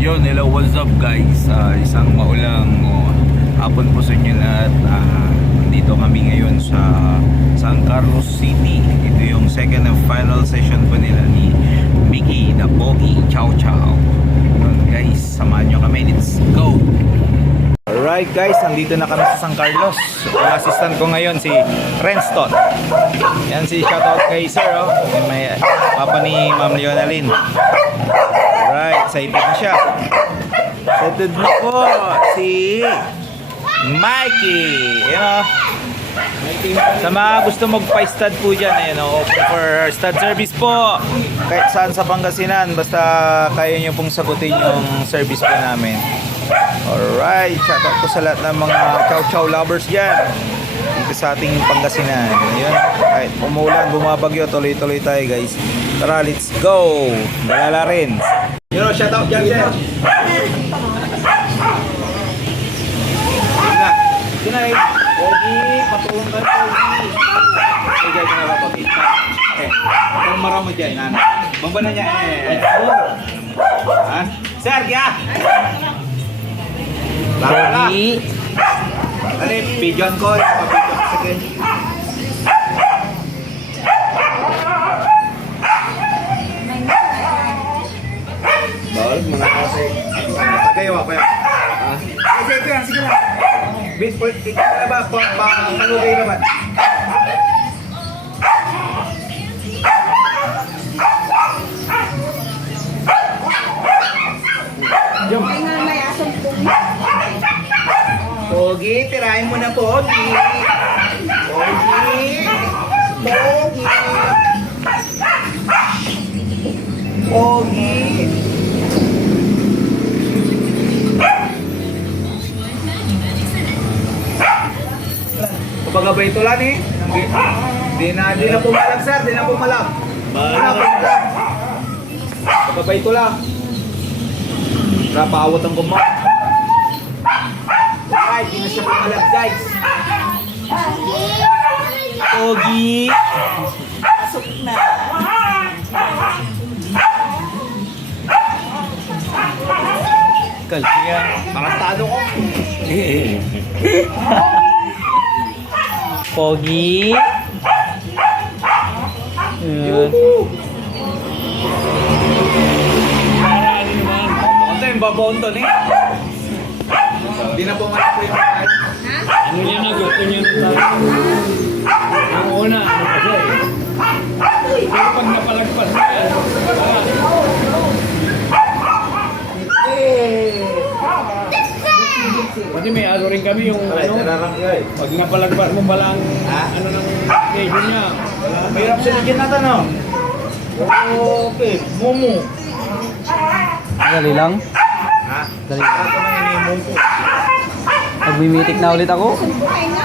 Yun, hello, what's up guys? Isang maulang hapon po sa inyo lahat. Dito kami ngayon sa San Carlos City. Ito yung second and final session po nila ni Mickey the Pogi Chow Chow. Yun guys, samahan nyo kami, let's go! Alright guys, nandito na kami sa San Carlos. Ang assistant ko ngayon si Renston. Yan si shoutout kay sir, yung may papa ni Ma'am Leonalyn. Alright, excited na siya. Excited na po si Mikey. Yan sa mga gusto magpa-stud po dyan, open for stud service po. Kahit saan sa Pangasinan, basta kaya nyo pong sagutin yung service po namin. Alright, shoutout po sa lahat ng mga chow-chow lovers dyan dito sa ating Pangasinan. Yun, kahit umulan, bumabagyo, tuloy-tuloy tayo guys. Tara, let's go! Dalala rin. Yun, shoutout dyan, sir. Yun na, Pogi, patulong ka, Pogi. Okay, guys, na ba, Pogi? Okay, kung maramo dyan, bamba na niya, ha? Sir, kaya? Pogi. Ano yung pigeon ko? Sige. Bawal mo na kasi. Tagayo ako yan. Sige lang, sige lang. Baseball, ikaw na ba? Palugay naman. May asong pumi. Pogi, tirahin mo na Pogi. Pogi. Pogi. Pogi. Kapag ba ito lang di na pumalag sir, di na pumalag. Kapag ba ito lang. Napawat ang gumma. Alright, di na siya pumalag guys. Pogi. Pasok na. Kalsiya. Tarantado ko. Pogi. Babaon to ni. Hindi na pumalak po yung mga. Ano niya na gusto niya na ang una, kasi pero pag napalagpas na yan, kasi may alo rin kami yung pag napalagpas mo palang ano ng medyo niya. Mahirap sinigyan natin okay, Momo. Dali lang. Dali lang. Magmimitik na ulit ako.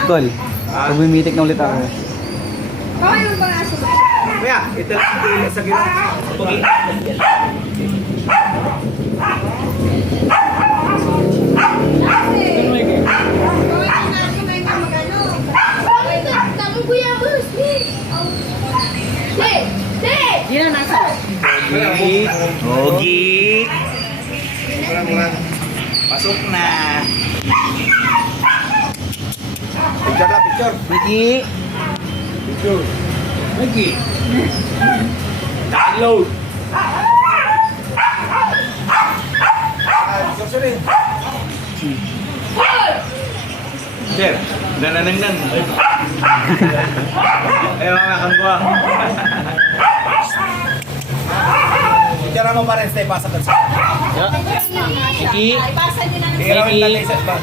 Tol. Magmimitik na ulit ako. Kaway mo ba aso ba? Kuya, ito sa gilid. Pogi. Di na nasa. Pogi. Pasok na. Picture lah, picture. Miki. Picture. Lagi. Download. Sorry. Sir, nananangnan. Ayo mga kambuang. Bicara mo pa rin, stay pasok ka sa. Miki. Tingnan natin isa ba?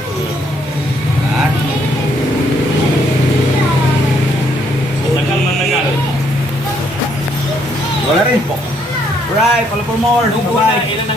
Matagal. Wala rin po. Right, follow for more. Bye-bye.